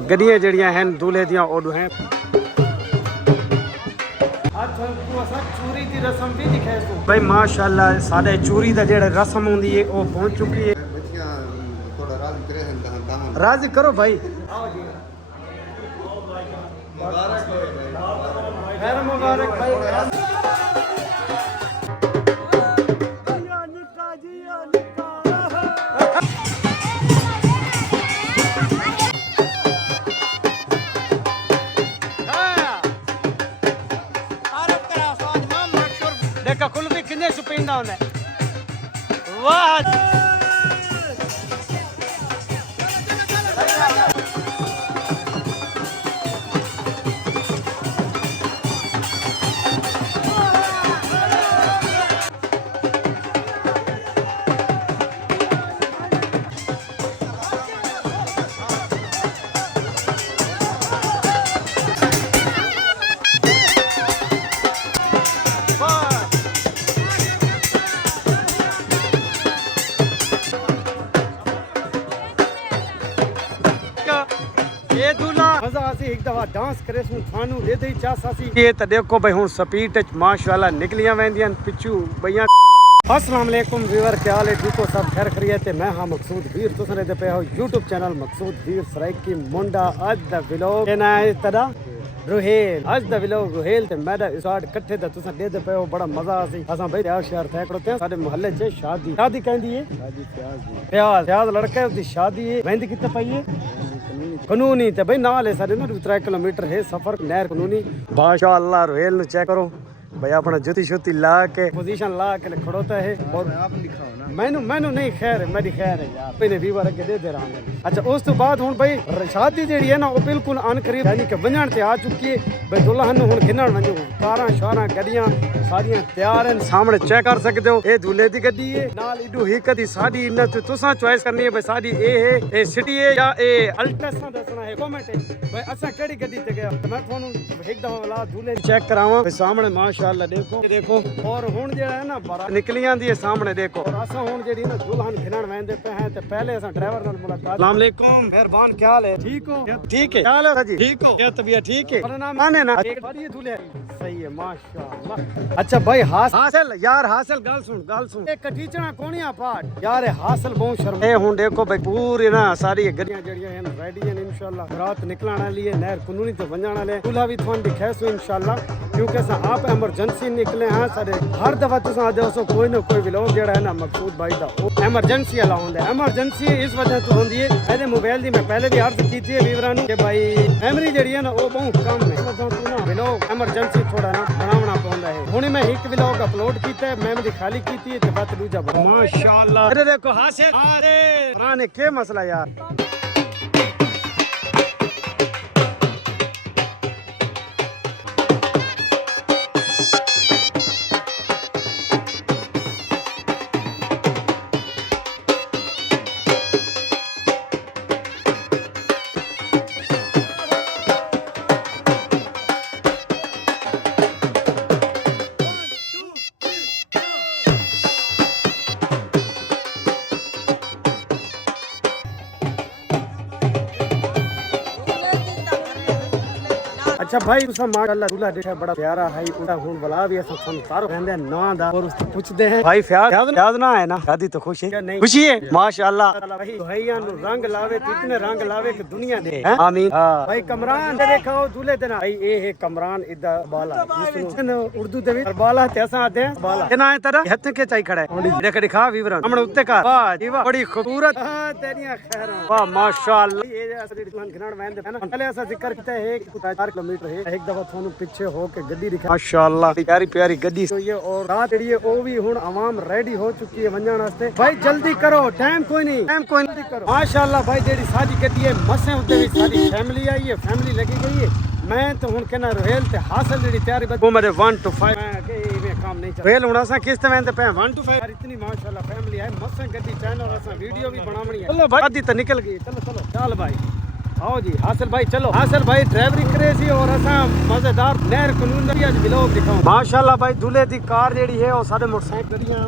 गड्डियां जड़ियां हैं दूल्हे दियां ओडू हैं। चूरी दी रस्म भी दिखाए भाई माशाल्लाह साडे चूरी दा जेड़ा रस्म होंदी है वो पहुंच चुकी है। राजी करो भाई मुबारक भाई। देखा कुल्फी किन्ने सुपींदा होंदा वाह। ये दूल्हा मजा आसी एक दफा डांस करे सुन थानू दे दे चास आसी। ये त देखो भाई हुन स्पीड च माशाल्लाह निकलियां वेंदियां पिछू भैया। अस्सलाम वालेकुम व्यूअर, क्या हाल है? ठीक हो सब? खैर खैरियत है। मैं हां मकसूद वीर, तुस ने पे हो YouTube चैनल मकसूद वीर सराइकी मुंडा। आज दा व्लॉग है ना तदा रोहेल, आज दा व्लॉग रोहेल ते मैदा स्टार्ट इकट्ठे दा तुस दे पे हो। बड़ा मजा आसी। असा भाई यार शहर थे करते साडे मोहल्ले च शादी कहंदी है शादी प्याज लड़के दी शादी है। वेंदी किते पई है कानूनी ते भाई नाल है सारे ना 3 किलोमीटर है सफर नहर कानूनी। माशाअल्लाह रोहेल नु चेक करो भाई अपना जुती शुती ला के पोजीशन ला के खड़ोता है। और आप लिखा हो ना मैनू नहीं खैर मेरी खैर है यार पहले वीवर के दे रहा हूं। अच्छा उस तो बाद हुन भाई शादी जेड़ी है ना वो बिल्कुल अन करीब यानी कि वंजण ते आ चुकी है। भाई दुल्हन हुन गिनण वंजो कारां शारां गड्डियां सारियां तैयार हैं। सामने चेक कर सकते हो ये दूल्हे दी गड्डी है नाल इडू ही कदी साडी इन तुसा चॉइस करनी है भाई साडी ए है ए सिटी है या ए अल्ट्रासा दसना है कमेंट है भाई असा केड़ी गड्डी ते गया। मैं थानू एक दफा वाला दूल्हे चेक करावां भाई सामने माशाअल्लाह देखो। और हुन जेड़ा है ना बारात निकली आंदी है सामने देखो। और असा हुन जेडी ना दुल्हन गिनण वेंदे पे हैं ते पहले असा ड्राइवर नाल मुलाकात। अस्सलाम वालेकुम मेहरबान, क्या हाल है? ठीक हो? ठीक है क्या हाल है जी? ठीक हो? क्या तबीयत ठीक है? मेरा नाम माने ना एक बड़ी दूल्हे सही है माशाअल्लाह। अच्छा भाई हासिल यार हासिल गल सुन एक कटीचना कोनिया पाट यार हासिल बहुत शर्म। ए हुन देखो भाई पूरी ना सारी गड्डियां जड़ियां हैं रेडी हैं इंशाल्लाह। रात निकलण वाली है नहर कानूनी ते वंजण वाले दूल्हा भी थान दिखासो इंशाल्लाह क्योंकि असा आप इमरजेंसी निकले हैं सारे हर दफा तुस आदे हो कोई ना कोई व्लॉग जेड़ा है ना मकसूद भाई दा वो इमरजेंसी वाला होंदा है। इमरजेंसी इस वजह तो होंदी है मेरे मोबाइल दी मैं पहले भी अर्ज की थी वीवरां नु कि भाई मेमोरी जेड़ी है ना वो बहुत कम है तो ना व्लॉग इमरजेंसी थोड़ा ना बनावना पौंदा है। हुन मैं एक व्लॉग अपलोड कीता है मेमोरी खाली कीती है ते बात दूजा माशाअल्लाह। अरे देखो हासिल अरे पुराने के मसला यार। अच्छा भाई तुसा माशाअल्लाह दूल्हा देखा बड़ा प्यारा है उनका हुन बुला भी ऐसा संसार रहंदे ना दा और उसको पूछते हैं भाई याद ना है ना शादी तो खुश है नहीं खुशी है माशाअल्लाह भाई भैया नु रंग लावे इतने रंग लावे कि दुनिया दे आमीन। भाई कमरान देखा हो दूल्हे दे ना भाई ए है कमरान इदा बाला जिसनु उर्दू दे बाला ते असा आते हैं बाला के ना है तेरा हथ के चाई खड़ा है देख दिखा विवरण हमने उत्ते का वाह जी वाह बड़ी खूबसूरत तेरियां खैर वाह माशाअल्लाह। ये असली दुल्हन गिनण वेंदे है ना पहले ऐसा जिक्र किया है कि 4 किलोमीटर एक दफा थानू पीछे हो के गड्डी दिखा माशाअल्लाह प्यारी प्यारी गड्डी तो ये। और रात जेडी है ओ भी हुन आवाम रेडी हो चुकी है वंजण वास्ते। भाई जल्दी करो टाइम कोई नहीं जल्दी करो माशाअल्लाह। भाई जेडी साडी गड्डी है मसे उते भी सारी फैमिली आई है फैमिली लगी गई है। मैं तो हुन कहना रोहेल ते हासिल जेडी तैयारी बस मेरे 1 to 5 में काम नहीं चल रोहेल हुन असा किस तरह पे 1 to 5 इतनी माशाअल्लाह फैमिली है मसे गड्डी चैनल और असा वीडियो भी बनावनी है। चलो भाई आधी तो निकल गई चलो चल भाई आओ जी हासिल भाई चलो। हासिल भाई ड्राइवरी करे सी और असा मजेदार नहर कानून दी आज व्लॉग दिखाऊं माशाअल्लाह। भाई दूल्हे दी कार जेडी है और साडे मोटरसाइकिल गड्डियां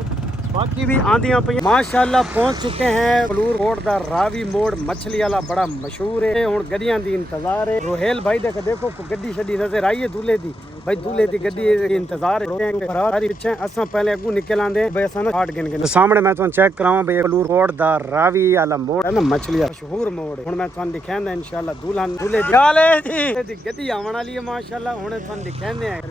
बाकी भी आंदियां पई माशाअल्लाह पहुंच चुके हैं बलूर रोड दा रावी मोड़ मछली वाला बड़ा मशहूर है हुन गड्डियां दी इंतजार है रोहेल भाई देखो गड्डी शड्डी नजर आई है दूल्हे दी भाई दूल्हे दी गड्डी इंतजार है सारी पीछे असा पहले अगू निकल आंदे भाई असा ना हाट गिन सामने मैं तुहानू चेक करावां भाई बलूर रोड दा रावी वाला मोड़ है ना मछली मशहूर मोड़ हुन मैं तुहानू दिखांदा इंशाल्लाह दूल्हा दूल्हे दी हाल है जी गड्डी आवन वाली है माशाअल्लाह हुन तुहानू दिखांदे हैं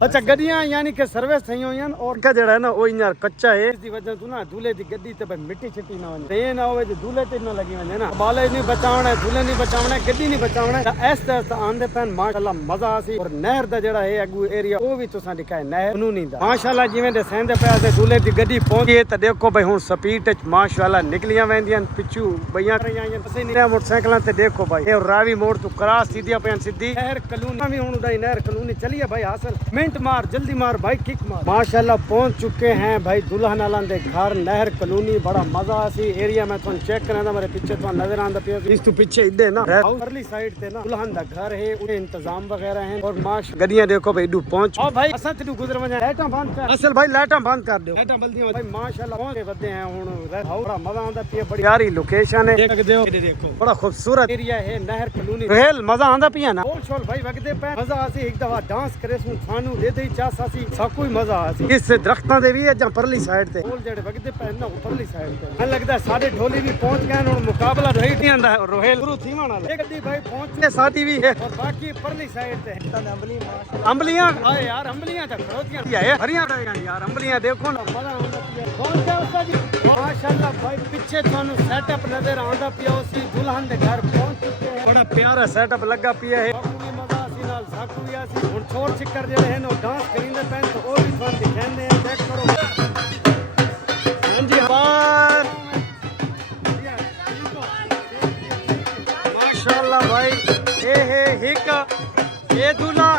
अच्छा गड्डियां यानी कि सर्विस थई होयन और का जेड़ा है ना ओ यार कच्चा है इस दी वजह तू ना दूल्हे दी गड्डी ते भाई मिट्टी छिट्टी ना वने ते ना होवे जे दूल्हे ते ना लगी वने ना बाले नहीं बचावना है दूल्हे नहीं बचावना है गड्डी नहीं बचावना है इस तरह आंदे पैन माशाअल्लाह मजा आसी और नहर दा जेड़ा है अगू एरिया ओ भी तुसा दिखाए नहर कानूनी दा माशाअल्लाह जिवें दे सेंदे पे ते दूल्हे दी गड्डी पहुंची ते देखो भाई हुन स्पीड च माशाअल्लाह निकलियां वेंदियां पिछू भैया आईयां असि नहीं मोटरसाइकिलां ते देखो भाई ए रावी मोड़ तू क्रॉस सीधी पे सीधी नहर कानूनी भी हुन उदाई नहर कानूनी चली है भाई हासिल मिनट मार जल्दी मार भाई किक मार माशाअल्लाह पहुंच चुके हैं भाई दुल्हन वाला दे घर नहर कानूनी बड़ा मजा आसी एरिया में तुम चेक करांदा मेरे पीछे तो नजर आंदा पियो इस तू पीछे इधे ना परली साइड ते ना दुल्हन दा घर है उहे इंतजाम वगैरह है और माश गड्डियां देखो भाई इडू पहुंच ओ भाई असा तेडू गुजर वजा लाइटां बंद कर असल भाई लाइटां बंद कर दो लाइटां बल्दी भाई माशाअल्लाह पहुंच वदे हैं हुन बड़ा मजा आंदा पियो बड़ी प्यारी लोकेशन है देख देखो बड़ा खूबसूरत एरिया है नहर कानूनी रेल मजा आंदा पिया ना बोल छोल भाई वगदे पे मजा आसी एक दफा डांस करे सु थानू दे दे चास आसी सब कोई मजा आसी इस दरख्तां दे भी है ਜਾਂ परली साइड ते बोल जेड़े वगदे पे ना परली साइड ते मन लगदा साडे ढोली भी पहुंच गए हुन मुकाबला रही नहीं आंदा रोहेल गुरु थीवां वाला एक गड्डी भाई पहुंच के साथी भी है और बाकी परली साइड ते अंबली माशाल्लाह अंबलियां हां यार अंबलियां तो खरोतियां है हरियां यार अंबलियां देखो ना मजा आंदा पिया कौन क्या उस्ताद जी माशाल्लाह भाई पीछे थानू सेटअप नजर आंदा पिया उसी दुल्हन दे घर पहुंच चुके हैं बड़ा प्यारा सेटअप लगा पिया है मजा आसी नाल साकू भी आसी हुन छोड़ चिक्कर जेड़े हैं नो डांस करिंदे पैन तो ओ भी थान दिखांदे हैं चेक करो हां जी बार माशाल्लाह भाई ए हिक ए दूल्हा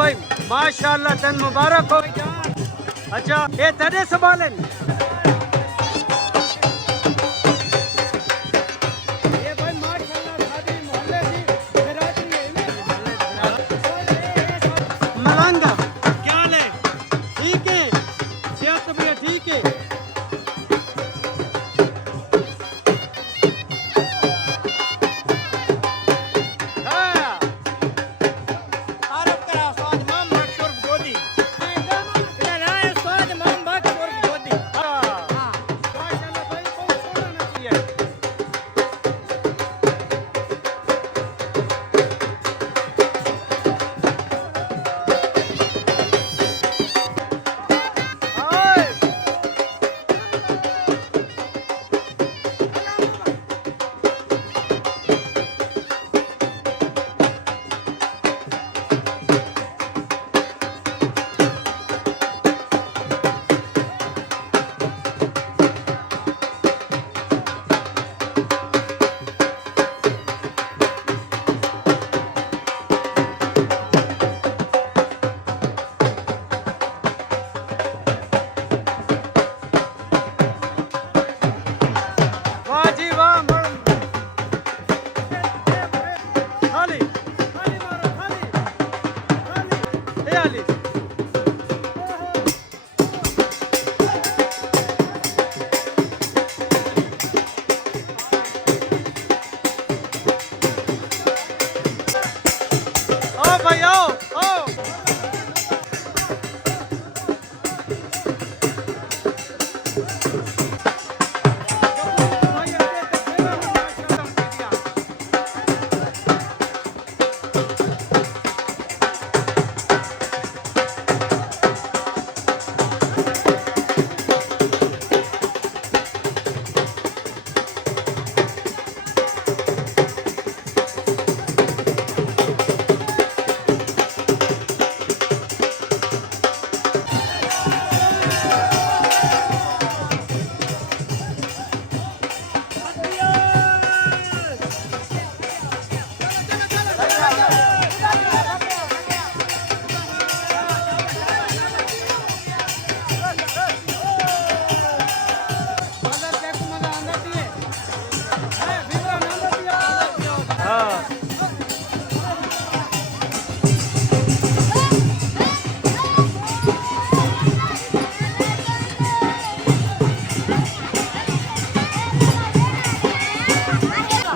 भाई माशाल्लाह तन मुबारक हो। अच्छा ये तेरे संभाले मलंगा क्या हाल है? ठीक है, सेहत तबीयत ठीक है?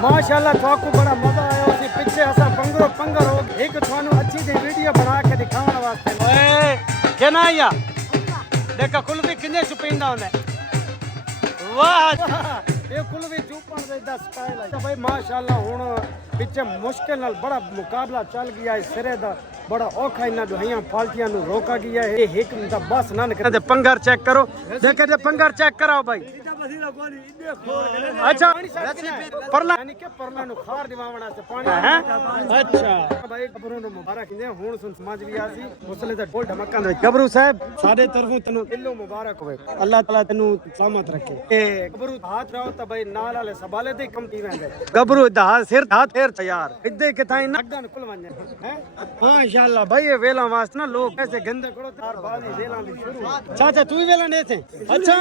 माशाल्लाह थाकू बड़ा मजा आया उसी पिछे असा पंगरो पंगर हो एक थानू अच्छी सी वीडियो बना के दिखाने वास्ते ओए केना आया देखा कुल्फी किने छुपिंदा होंदा वाह ये कुल्फी चुपण दे 10 स्टाइल है भाई माशाल्लाह हुन पिछे मुश्किल नाल बड़ा मुकाबला चल गया है सिरे दा बड़ा औखा इना दुहाइयां फाल्टियां नु रोका गया है ये एक दा बस ना करे पंगर चेक करो देखे जे पंगर चेक कराओ भाई अच्छा परला यानी के परला नु खार दिवावना से पानी है अच्छा भाई गबरू नु मुबारक ने हुन सुन समझ भी आसी मुसले दा ढोल ढमकां दे गबरू साहब साडे तरफों तनु किलो मुबारक होवे अल्लाह ताला तनु सलामत रखे ए गबरू हाथ रहो त भाई नाल वाले सबाले दे कम थी वेंदे गबरू दा सिर हाथ फेर तैयार इदे के ताई नगन कुल वने हैं हां इंशाल्लाह भाई ये वेला वास्ते ना लोग ऐसे गंदे करो तार बाजी वेला भी शुरू चाचा तू ही वेला ने थे अच्छा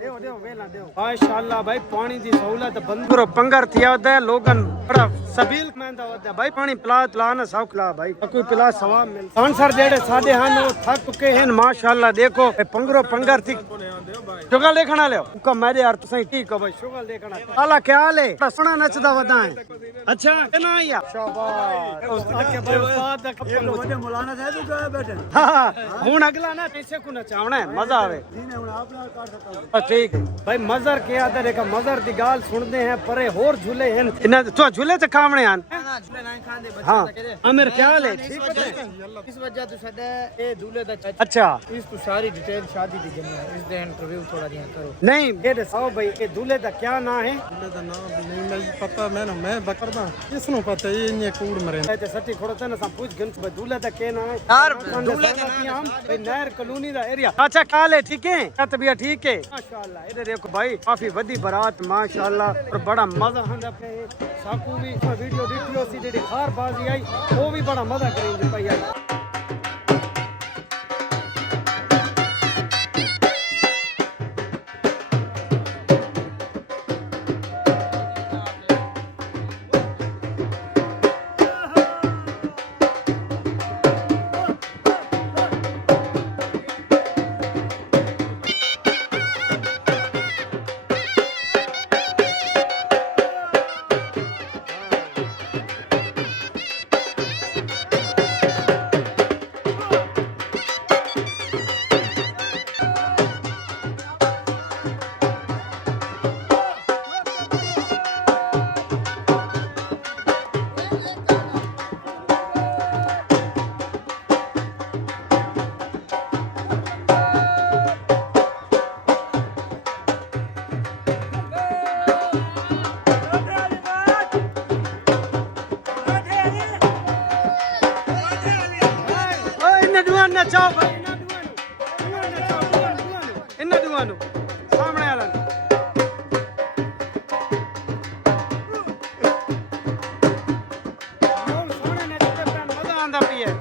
देओ देओ वेला देओ माशाल्लाह भाई पानी दी सहूलत बंदरो पंगर थिया होता है लोगन बड़ा सबील मेंदा होता है भाई पानी पिला ना सौखला भाई कोई पिला सवाब मिल स्पॉन्सर जेड़े साडे हन वो थक चुके हैं माशाल्लाह देखो पंगरो पंगर थी शुगल देखना ले उका मेरे यार तुसाई ठीक हो भाई शुगल देखना आला क्या हाल है सोना नचदा वदा है अच्छा केना आया शाबाश उस्ताद के भाई उस्ताद दा कपल वडे मौलाना साहब जो बैठे हां हुन अगला ना पैसे को नचावना है मजा आवे जी ने हुन आप ना काट सकता ठीक भाई मजर के आदर एक मजर दी गाल सुनदे हैं परे होर झूले हैं इना तो झूले ते खावणे हन हां झूले नहीं खांदे बच्चे दा आमिर क्या हाल है ठीक है इस वजह तो सदा ए दूल्हे दा अच्छा इस तो सारी डिटेल शादी दी जन्नत इस दे इंटरव्यू थोड़ा दिया करो नहीं ये दसो भाई ये दूल्हे दा क्या नाम है दूल्हे दा नाम नहीं मैं पता मैं बकरदा इसनु पता ये इने कूड़ मरे ते सच्ची थोड़ा सा ना पूछ गन दूल्हे दा क्या नाम है यार दूल्हे का नाम भाई नहर कॉलोनी दा एरिया अच्छा काल है ठीक है तबीयत ठीक है माशाल्लाह इधर देखो भाई काफी बड़ी बारात माशाल्लाह और बड़ा मजा आंदा पे साकू भी वीडियो सी जेडी खार बाजी आई वो भी बड़ा मजा करेंगे भाई ਨਚਾਓ ਭਾਈ ਇਹਨਾਂ ਦੁਆਂ ਨੂੰ ਸਾਹਮਣੇ ਵਾਲਾ ਸੋਹਣੇ ਨੱਚਦੇ ਪੈਣ ਮਜ਼ਾ ਆਉਂਦਾ ਪਈ ਹੈ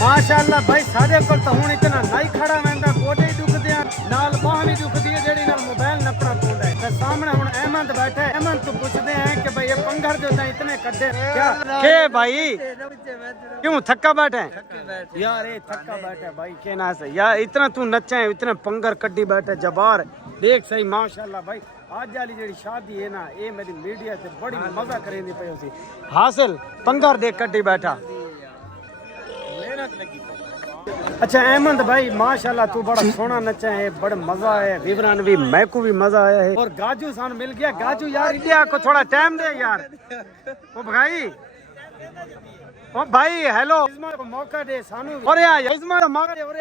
माशाअल्लाह भाई साढ़े को तो हूँ इतना नहीं खड़ा वैंदा गोडे दुखते हैं नाल बाह भी दुखती है जेड़ी नाल मोबाइल नपना पौंदा है ते सामने हुन अहमद बैठा है अहमद तो पूछते हैं कि भाई ये पंघर जो इतने कड्डे क्या के भाई क्यों थक्का बैठा है यार ये थक्का बैठा है भाई के ना से यार इतना तू नचा है इतने पंघर कड्डी बैठा जबार देख सही माशाअल्लाह भाई आज वाली जेड़ी शादी है ना ये मेरी मीडिया से बड़ी मजा करेंदी पई उसी हासिल पंघर देख कड्डी बैठा अच्छा अहमद भाई माशाल्लाह तू बड़ा सोना नचा है बड़ा मजा आया विवरण भी मैं को भी मजा आया है और गाजू सान मिल गया गाजू यार इंडिया को थोड़ा टाइम दे यार ओ भाई हेलो इस्मा को मौका दे सानू और यार इस्मा को मौका दे और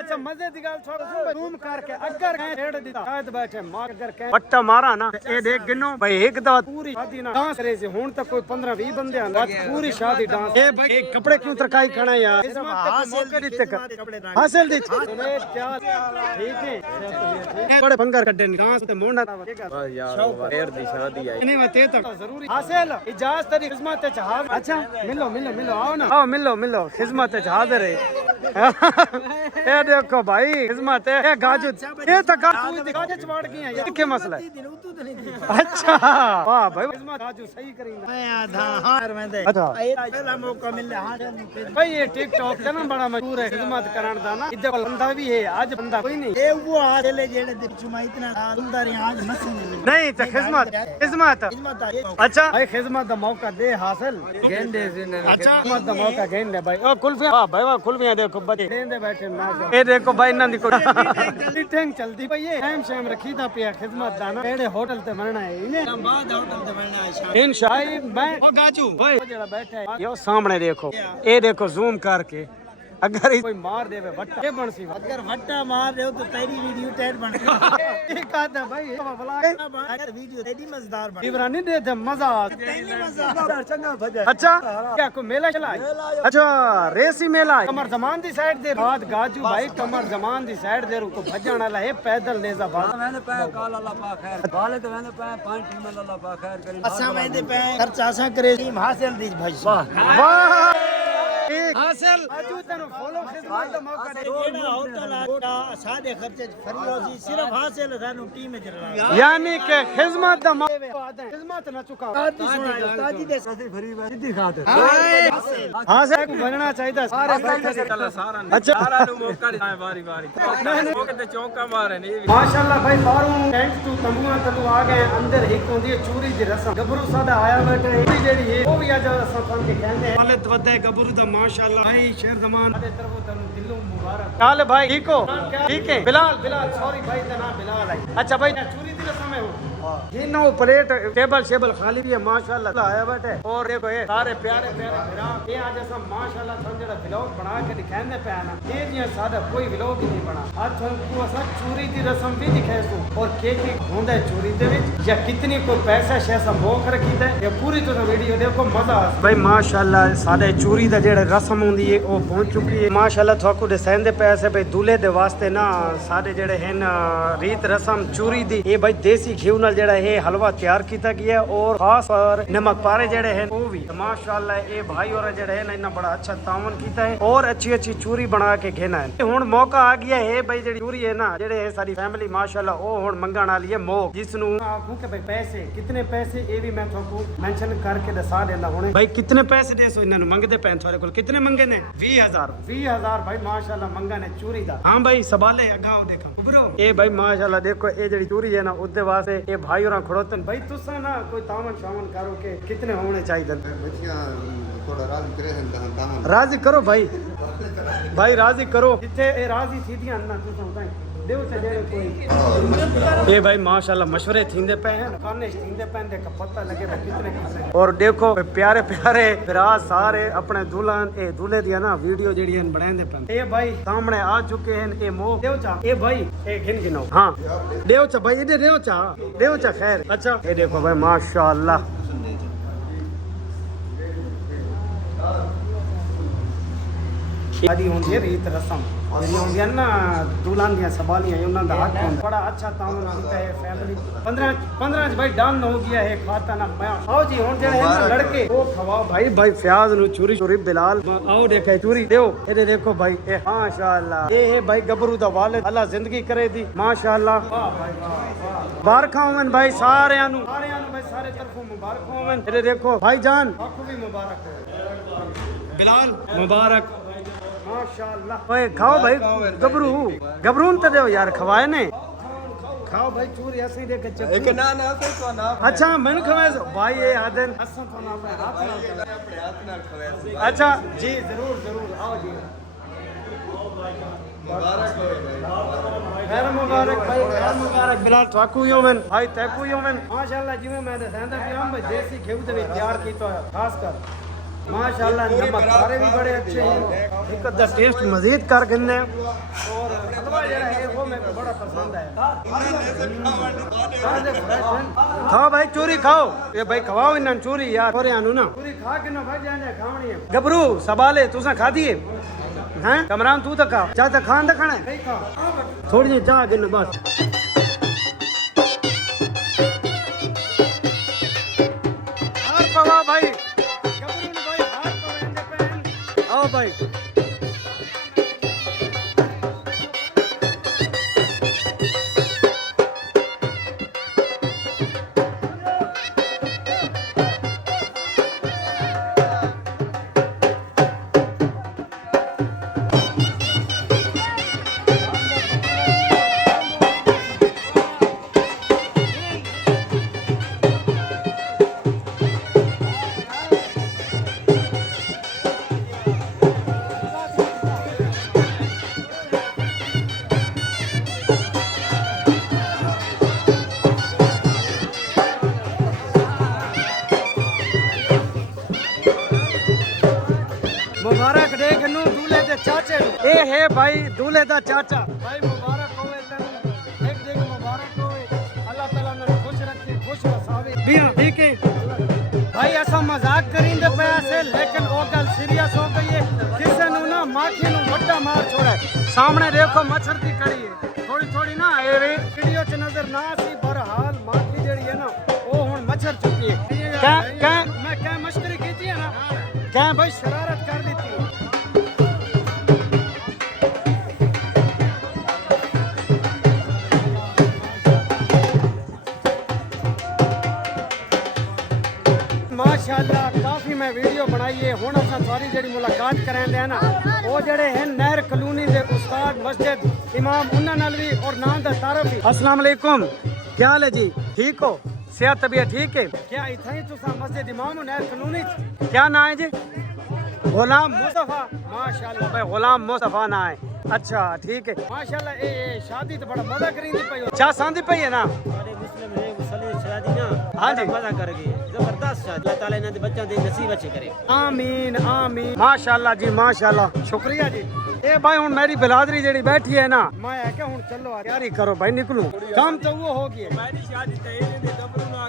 अच्छा मजे दी गल छोड़ रूम करके अगर कहे छेड़ दिता शायद बैठे मार अगर कहे पट्टा मारा ना ए देख गिनो भाई एक दवा पूरी शादी ना डांस रे से हुन तक कोई 15-20 बंदे आंदा पूरी शादी डांस ए भाई कपड़े क्यों तरकाई खाना यार इस्मा को मौका दी तक हासिल दी ठीक है बड़े पंगर कड्डे डांस ते मोंडा यार फेर दी शादी आई नहीं मते तक जरूरी हासिल इजाजत तेरी इस्मा ते जहाज अच्छा मिलो आओ ना आओ मिलो खिदमत हाजिर है ये देखो भाई खिदमत है ये गाजू ये तो गाजू चबाड़ गई है ये क्या मसला है अच्छा वाह भाई खिदमत गाजू सही करेंगे मैं आधा हार में दे अच्छा पहला मौका मिले हां भाई ये टिकटॉक चैनल बड़ा मशहूर है खिदमत कराने दा ना इधर बंदा भी है आज बंदा कोई नहीं ये वो आले जेड़े चुमा इतना सुंदर है आज नहीं तो खिदमत अच्छा भाई खिदमत दा मौका दे हासिल गेंदे अच्छा खिदमत दा मौका गेंदे भाई ओ कुल्फियां वाह भाई वाह कुल्फियां देखो बच्चे देंदे बैठे ना ये देखो भाई इन्हां दी कोई टेंग चलदी पई है टाइम शाम रखी दा पिया खिदमत दा ना एड़े होटल ते बनना है इने बाद होटल ते बनना है इंशाल्लाह मैं ओ गाजू ओए जेड़ा बैठा है यो सामने देखो ये देखो जूम करके अगर कोई मार देवे वट्टा ये बन सी अगर वट्टा मार दे तो तेरी वीडियो टेड बन ये कहता भाई अगर वीडियो तेरी मजेदार बन इब्रानी दे दे मजा मजेदार चंगा भजा अच्छा क्या को मेला चला अच्छा रेसी मेला कमर जमान दी साइड दे बाद गाजू भाई कमर जमान दी साइड दे को भजण वाला है पैदल नेजा बात मैंने पे काल अल्लाह पा खैर वाले तो मैंने पे पांच टीम अल्लाह पा खैर करी अच्छा मैंने पे खर्चा सा करे टीम हासिल दी भाई वाह वाह हासिल आजू तनु फॉलो खिदमत दा मौका दे जेड़ा होटल आटा सादे खर्चे फ्री होसी सिर्फ हासिल थानु टीम में चला यानी के खिदमत दा खिदमत ना चुका आती सुना उस्तादी दे सदी फ्री में सीधी खाते हासिल को बनना चाहिए सारे बैठे से सारा अच्छा सारा नु मौका दे बारी मौके ते चौका मारे नहीं माशाल्लाह भाई बारू टेंट टू तंबुआ तनु आ गए अंदर एक होंदी है चूरी दी रस्म गबरू सादा आया बैठे है जेड़ी है वो भी आज असा फन के कहंदे हाले वदे गबरू दा माशाल्लाह भाई शेर जमान तरफ तनु दिलों मुबारक काल भाई ठीक है बिलाल सॉरी भाई दा नाम बिलाल है अच्छा भाई चूरी दी रस्म है ये नो प्लेट टेबल खाली भी है माशाल्लाह आया बैठे और देखो ये सारे प्यारे भरा ये आज ऐसा माशाल्लाह थन जेड़ा व्लॉग बना के दिखाने पे आना ये जिया सादा कोई व्लॉग ही नहीं बना आज थन को असा चूरी दी रस्म भी दिखाए सो और के होंदा है चूरी दे विच या कितनी को पैसा शैसा मोख रखी दे ये पूरी तो वीडियो देखो मजा भाई माशाल्लाह साडे चूरी दा जेड़ा रस्म होंदी है वो पहुंच चुकी है माशाल्लाह थाको दसंदे पैसे भाई दूल्हे दे वास्ते ना साडे जेड़े हैं रीत रस्म चूरी दी ये भाई देसी घी नाल जेड़ा है हलवा तैयार किया गया और खास और नमक पारे जेड़े हैं वो भी माशाल्लाह ये भाई और जेड़े है ना इन्ना बड़ा अच्छा तावन किया है और अच्छी चूरी बना के घेना है हुन मौका आ गया है भाई जेड़ी चूरी है ना जेड़े है सारी फैमिली माशाल्लाह ओ हुन मंगण वाली है मोक जिसनु आखू के भाई पैसे कितने पैसे ये भी मैं थाको मेंशन करके दसा देना हुने भाई कितने पैसे देसो इन्हां नु मंगदे पैन थारे कोल कितने मंगे ने 20000 भाई माशाल्लाह मंगा ने चूरी दा हां भाई सवाले अगाओ देखा उबरो ये भाई माशाल्लाह देखो ये जेड़ी चूरी है ना उदे वास्ते ये भाई और खड़ोतन भाई तुसा ना कोई तामन शामन करो के कितने होने चाहिए थोड़ा राजी करे राजी करो भाई भाई राजी करो जिथे ए राजी सीधियां ना तुसा बताई देव ते दे कोई ए भाई माशाल्लाह मशवरे थींदे पे हैं कानिश थींदे पे दे पता लगे भाई कितने कितने और देखो प्यारे प्यारे विराज सारे अपने दुल्हन ए दूल्हे दिया ना वीडियो जेडी हैं बनांदे पे ए भाई सामने आ चुके हैं ए मो देव चा ए भाई ए गिनो हां देव चा भाई इधर देव चा खैर अच्छा ए देखो भाई माशाल्लाह शादी होंदी है रीत रस्म ਜਿਹੜੀ ਹੁੰਦੀਆਂ ਨਾ ਦੁਲਹਨ ਦੀਆਂ ਸਵਾਲੀਆਂ ਉਹਨਾਂ ਦਾ ਹੱਕ ਹੁੰਦਾ ਬੜਾ ਅੱਛਾ ਤਾਮਨ ਕੀਤਾ ਹੈ ਫੈਮਿਲੀ 15 ਚ ਭਾਈ ਡਨ ਹੋ ਗਿਆ ਹੈ ਖਾਤਾ ਨਾ ਮੈਂ ਆਓ ਜੀ ਹੁਣ ਜਿਹੜੇ ਹਨ ਲੜਕੇ ਉਹ ਖਵਾਓ ਭਾਈ ਫਿਆਜ਼ ਨੂੰ ਚੂਰੀ ਬਿਲਾਲ ਆਓ ਦੇਖੇ ਚੂਰੀ ਦਿਓ ਇਹਦੇ ਦੇਖੋ ਭਾਈ ਇਹ ਮਾਸ਼ਾਅੱਲਾ ਇਹ ਭਾਈ ਗੱਭਰੂ ਦਾ ਵਾਲਿਦ ਅੱਲਾ ਜ਼ਿੰਦਗੀ ਕਰੇ ਦੀ ਮਾਸ਼ਾਅੱਲਾ ਵਾਹ ਭਾਈ ਵਾਹ ਮੁਬਾਰਕਾਂ ਹੋਵਨ ਭਾਈ ਸਾਰਿਆਂ ਨੂੰ ਭਾਈ ਸਾਰੇ ਤਰਫੋਂ ਮੁਬਾਰਕ ਹੋਵਨ ਇਹਦੇ ਦੇਖੋ ਭਾਈ ਜਾਨ ਆਖੋ ਵੀ ਮੁਬਾਰਕ ਹੋ बिलाल मुबारक माशाल्लाह ओए खाओ भाई गबरून तो दो यार खवाए ने खाओ भाई चूरी ऐसे देख एक ना तो ना अच्छा मैंने खवाए भाई ये आदन असन तो ना अपने हाथ नाल खवाए अच्छा जी जरूर आओ जी मुबारक हो खैर मुबारक बिलाल थाकू योमन भाई तैकू योमन माशाल्लाह जिवें मैं दसंदा पिया मैं देसी घेऊ दे विच तैयार कीता है खास कर माशाल्लाह नमक सारे भी बड़े अच्छे हैं एक दा टेस्ट मजीद कर गन्ने और हलवा जेड़ा है वो मेरे को बड़ा पसंद है खाओ भाई चूरी खाओ ये भाई खवाओ इन्हां चूरी यार और यानु ना चूरी खा के ना भाई जाने खावणी है गबरू सबाले तुसा खादी है हैं कमरान तू तो खा चाह तो खान खाना है खा थोड़ी जी चाह गिन बस हाथ पवा भाई आओ भाई मुबारक दे गनु दूल्हे दे चाचे ए है भाई दूल्हे दा चाचा भाई मुबारक होवे तनु एक दिन मुबारक होवे अल्लाह ताला ने खुश रखे खुश वसावे बिया ठीक है भाई ऐसा मजाक करिंदे पे से लेकिन वो गल सीरियस हो गई है किसे नु ना माखी नु वड्डा मार छोड़ा सामने देखो मच्छर की कड़ी है थोड़ी ना ए वीडियो च नजर ना सी बहरहाल माखी जेड़ी है ना वो हुन मच्छर चुकी है क्या मैं क्या मशकरी कीती है ना क्या भाई शरारत कर दी थी माशाल्लाह काफी मैं वीडियो बनाई है हुण असां सारी जेडी मुलाकात करांदे हैं ना वो जेडे हैं नहर कॉलोनी दे उस्ताद मस्जिद इमाम उन्हां नाल भी और नाम दा तारफ भी अस्सलाम वालेकुम क्या हाल है जी ठीक हो सेहत तबीयत ठीक है क्या इथे ही तुसा मस्जिद इमाम नहर कॉलोनी क्या नाम है जी गुलाम मुस्तफा माशाल्लाह भाई गुलाम मुस्तफा ना है अच्छा ठीक है माशाल्लाह ए शादी तो बड़ा मजा करींदी पई चा सांदी पई है ना सारे मुस्लिम है मुसल्ले शादी ना हां जी मजा कर गए जबरदस्त शादी अल्लाह ताला इन्हां दे बच्चों दे नसीब अच्छे करे आमीन आमीन माशाल्लाह जी माशाल्लाह शुक्रिया जी ए भाई हुन मेरी बिरादरी जेडी बैठी है ना मैं है कि हुन चलो तैयारी करो भाई निकलूं काम तो वो हो गया मेरी शादी ते दे गबरू ना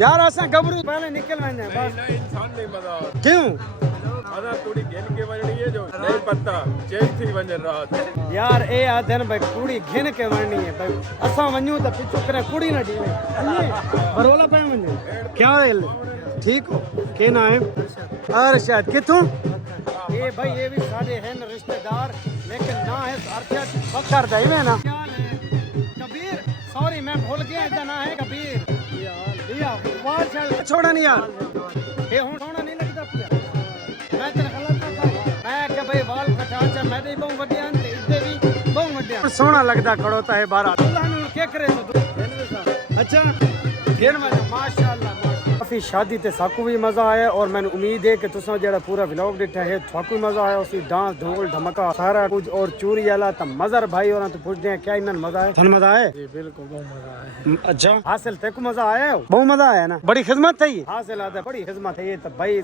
यार असा गबरू पहले निकल वेंदे बस इंसान नहीं मजा क्यों आधा कुड़ी घिन के वणनी है जो नहीं पता चेंज थी वंजन रात यार ए आदन भाई कुड़ी घिन के वणनी है भाई असा वणू तो पिछु करे कुड़ी ना डीवे बरोला पे वणजे क्या है ठीक हो के ना है अरशद किथों ये भाई ये भी साडे हैं रिश्तेदार लेकिन ना है अरशद बकर दई में ना क्या है कबीर सॉरी मैं भूल गया इदा ना है कबीर यार वाह चल छोड़ा नहीं यार ये हुन सोना नहीं लगदा पिया मैं तेरे गलत ना कर मैं के भाई वाल कटा च मैं दे बहु वड्डियां ते इदे भी बहु वड्डियां सोना लगदा खड़ोता है बारा अल्लाह ने के करे तू अच्छा फिर मजा माशाअल्लाह काफी शादी ते साकू भी मजा आया और मैंने उम्मीद है कि तुसा जेड़ा पूरा व्लॉग दिखा है थाकू भी मजा आया उसी डांस ढोल धमका सारा कुछ और चूरी वाला तो मजर भाई और तो पूछते हैं क्या इन्हें मजा आया थन मजा आया जी बिल्कुल बहुत मजा आया। अच्छा हासिल ते को मजा आया बहुत मजा आया ना बड़ी खिदमत थी हासिल आदा बड़ी खिदमत है तो भाई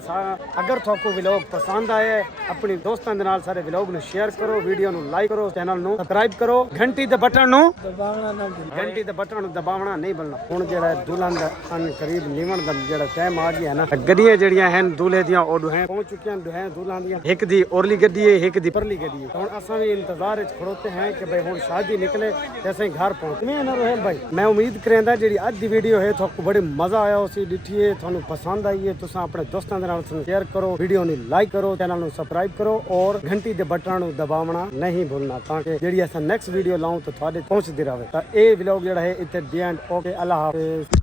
अगर थाकू व्लॉग पसंद आया अपनी दोस्तों दे नाल सारे व्लॉग नु शेयर करो वीडियो नु लाइक करो चैनल नु सब्सक्राइब करो घंटी दे बटन नु दबावना ना भूलना। घंटी दे बटन नु दबावना नहीं भूलना हुन जेड़ा दुल्हन दा करीब निवण दा जेड़ा टाइम आ गया है ना गड्डियां जड़ियां हैं दूल्हे दियां और हैं पहुंच चुकी हैं दुल्हन दियां एक दी ओरली गड्डी है एक दी परली गड्डी है हुन असां भी इंतजार विच खड़ोते हैं कि भाई हुन शादी निकले जैसे घर पहुंचने ना रोहेल भाई मैं उम्मीद करेंदा जेड़ी आज दी वीडियो है थाकू बड़ी मजा आया उसी डिठी है थानू पसंद आई है तुसा अपने दोस्तां दे नाल शेयर करो वीडियो नु लाइक करो चैनल नु सब्सक्राइब करो और घंटी दे बटन नु दबावना नहीं भूलना ताकि जेड़ी असां नेक्स्ट वीडियो लाऊं तो थाडे पहुंचदी रहे ता ए व्लॉग जेड़ा है इत्थे दी एंड ओके अल्लाह हाफिज।